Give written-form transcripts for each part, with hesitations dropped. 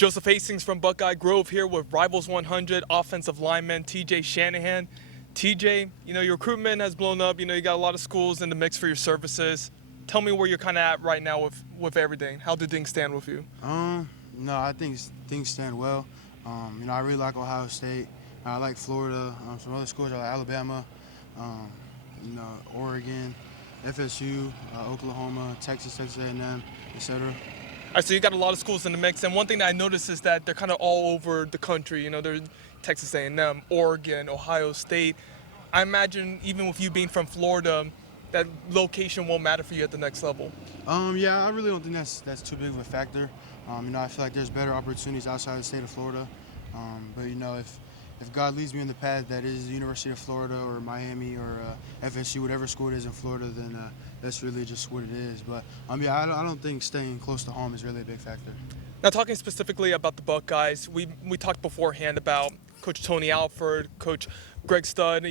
Joseph Hastings from Buckeye Grove here with Rivals 100 offensive lineman TJ Shanahan. TJ, your recruitment has blown up. You got a lot of schools in the mix for your services. Tell me where you're kind of at right now with everything. How do things stand with you? No, I think things stand well. I really like Ohio State. I like Florida. Some other schools are like Alabama, um, Oregon, FSU, Oklahoma, Texas A&M, etc. All right, so you got a lot of schools in the mix, and one thing that I noticed is that they're kind of all over the country. There's Texas A&M, Oregon, Ohio State. I imagine even with you being from Florida, that location won't matter for you at the next level. Yeah, I really don't think that's too big of a factor. I feel like there's better opportunities outside the state of Florida. But if God leads me in the path that is the University of Florida or Miami or FSU, whatever school it is in Florida, then that's really just what it is. But I don't think staying close to home is really a big factor. Now, talking specifically about the Buckeyes, we talked beforehand about Coach Tony Alford, Coach Greg Studd.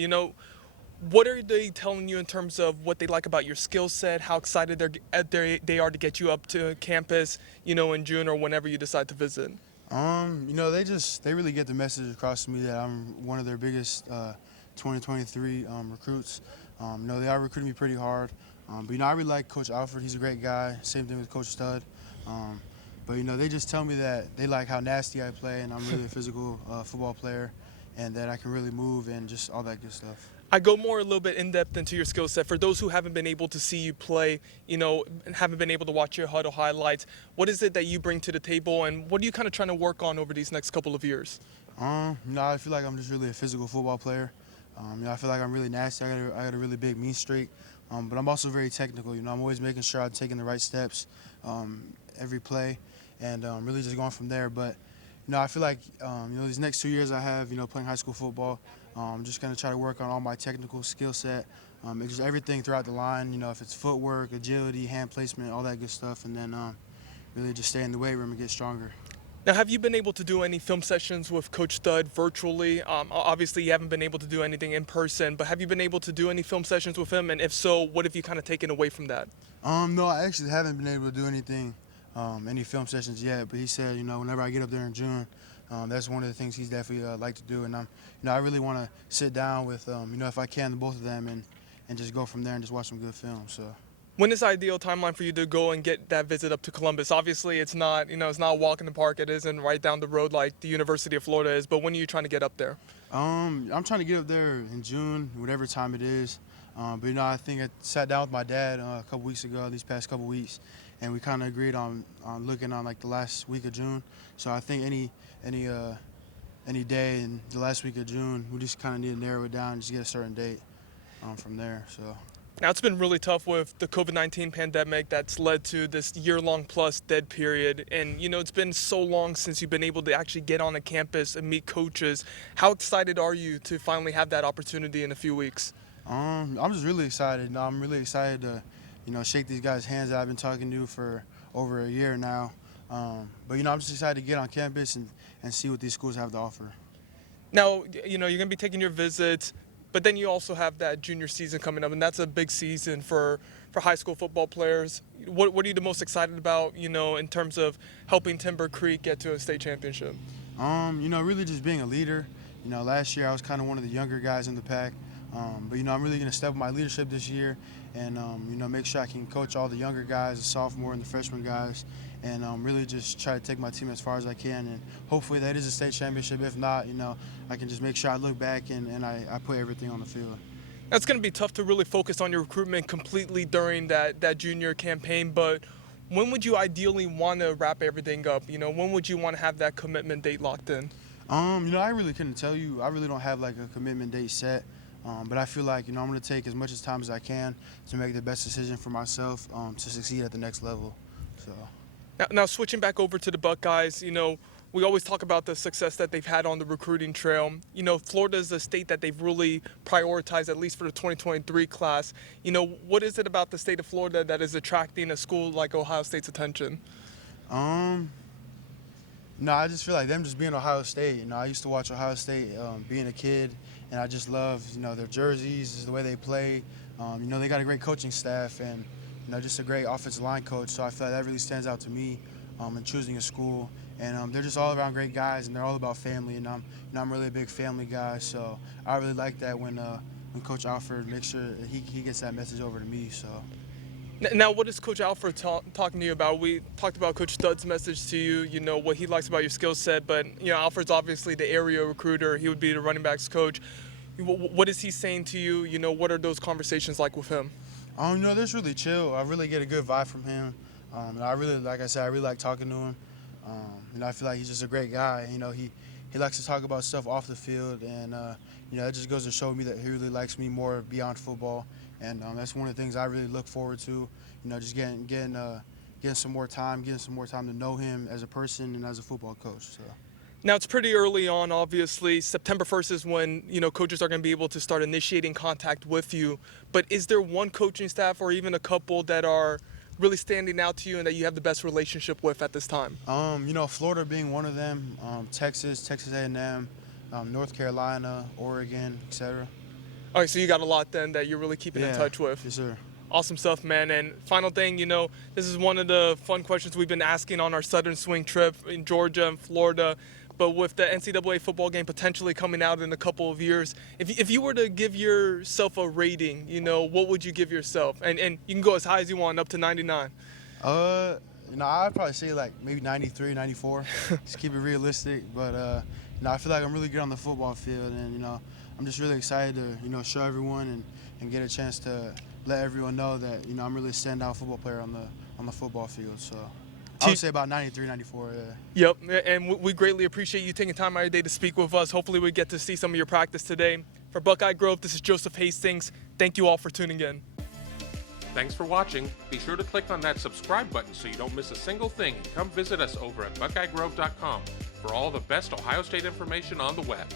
What are they telling you in terms of what they like about your skill set? How excited they are to get you up to campus, in June or whenever you decide to visit? They really get the message across to me that I'm one of their biggest 2023 recruits. They are recruiting me pretty hard. But I really like Coach Alford. He's a great guy. Same thing with Coach Studd. But they just tell me that they like how nasty I play and I'm really a physical football player and that I can really move and just all that good stuff. I go more a little bit in depth into your skill set. For those who haven't been able to see you play, and haven't been able to watch your huddle highlights, what is it that you bring to the table, and what are you kind of trying to work on over these next couple of years? I feel like I'm just really a physical football player. I feel like I'm really nasty. I got a really big mean streak, but I'm also very technical. I'm always making sure I'm taking the right steps every play, and really just going from there. But I feel like these next 2 years I have playing high school football. I'm just gonna try to work on all my technical skill set, just everything throughout the line. If it's footwork, agility, hand placement, all that good stuff, and then really just stay in the weight room and get stronger. Now, have you been able to do any film sessions with Coach Studd virtually? Obviously, you haven't been able to do anything in person, but have you been able to do any film sessions with him? And if so, what have you kind of taken away from that? No, I actually haven't been able to do anything, any film sessions yet. But he said, whenever I get up there in June, that's one of the things he's definitely like to do. And I really want to sit down with, if I can, both of them and just go from there and just watch some good film. So. When is the ideal timeline for you to go and get that visit up to Columbus? Obviously, it's not, it's not a walk in the park. It isn't right down the road like the University of Florida is. But when are you trying to get up there? I'm trying to get up there in June, whatever time it is. But I think I sat down with my dad a couple weeks ago, these past couple weeks, and we kind of agreed on looking on like the last week of June. So I think any day in the last week of June, we just kind of need to narrow it down and just get a certain date from there. So. Now, it's been really tough with the COVID-19 pandemic that's led to this year-long plus dead period. And, it's been so long since you've been able to actually get on a campus and meet coaches. How excited are you to finally have that opportunity in a few weeks? I'm just really excited. I'm really excited to, shake these guys' hands that I've been talking to for over a year now. But, I'm just excited to get on campus and see what these schools have to offer. Now, you're going to be taking your visits, but then you also have that junior season coming up, and that's a big season for high school football players. What are you the most excited about, in terms of helping Timber Creek get to a state championship? Really just being a leader. Last year I was kind of one of the younger guys in the pack. But, I'm really going to step up my leadership this year and, make sure I can coach all the younger guys, the sophomore and the freshman guys, and really just try to take my team as far as I can. And hopefully that is a state championship. If not, I can just make sure I look back and I put everything on the field. That's going to be tough to really focus on your recruitment completely during that junior campaign, but when would you ideally want to wrap everything up? When would you want to have that commitment date locked in? I really couldn't tell you. I really don't have like a commitment date set. But I feel like, I'm going to take as much time as I can to make the best decision for myself to succeed at the next level. So. Now, switching back over to the Buckeyes, we always talk about the success that they've had on the recruiting trail. Florida is a state that they've really prioritized, at least for the 2023 class. What is it about the state of Florida that is attracting a school like Ohio State's attention? No, I just feel like them just being Ohio State. I used to watch Ohio State being a kid, and I just love, their jerseys, the way they play. They got a great coaching staff and, just a great offensive line coach. So I feel like that really stands out to me. and choosing a school. And they're just all around great guys, and they're all about family. And I'm really a big family guy, so I really like that when Coach Alford makes sure he gets that message over to me. So. Now, what is Coach Alford talking to you about? We talked about Coach Stud's message to you, what he likes about your skill set, but, Alford's obviously the area recruiter. He would be the running backs coach. What is he saying to you? What are those conversations like with him? They're just really chill. I really get a good vibe from him. Like I said, I really like talking to him. I feel like he's just a great guy. He likes to talk about stuff off the field, and it just goes to show me that he really likes me more beyond football. And that's one of the things I really look forward to. Just getting some more time, to know him as a person and as a football coach. So. Now, it's pretty early on, obviously. September 1st is when, coaches are going to be able to start initiating contact with you. But is there one coaching staff or even a couple that are really standing out to you and that you have the best relationship with at this time? Florida being one of them, Texas A&M, North Carolina, Oregon, etc. All right, so you got a lot then that you're really keeping in touch with. Yes, sir. Awesome stuff, man. And final thing, this is one of the fun questions we've been asking on our Southern Swing trip in Georgia and Florida. But with the NCAA football game potentially coming out in a couple of years, if you were to give yourself a rating, what would you give yourself? And you can go as high as you want, up to 99. I'd probably say like maybe 93, 94. Just keep it realistic. But, I feel like I'm really good on the football field. And, I'm just really excited to, show everyone and get a chance to let everyone know that, I'm really a standout football player on the football field. So I would say about 93, 94, yeah. Yep, and we greatly appreciate you taking time out of your day to speak with us. Hopefully we get to see some of your practice today. For Buckeye Grove, this is Joseph Hastings. Thank you all for tuning in. Thanks for watching. Be sure to click on that subscribe button so you don't miss a single thing, and come visit us over at BuckeyeGrove.com for all the best Ohio State information on the web.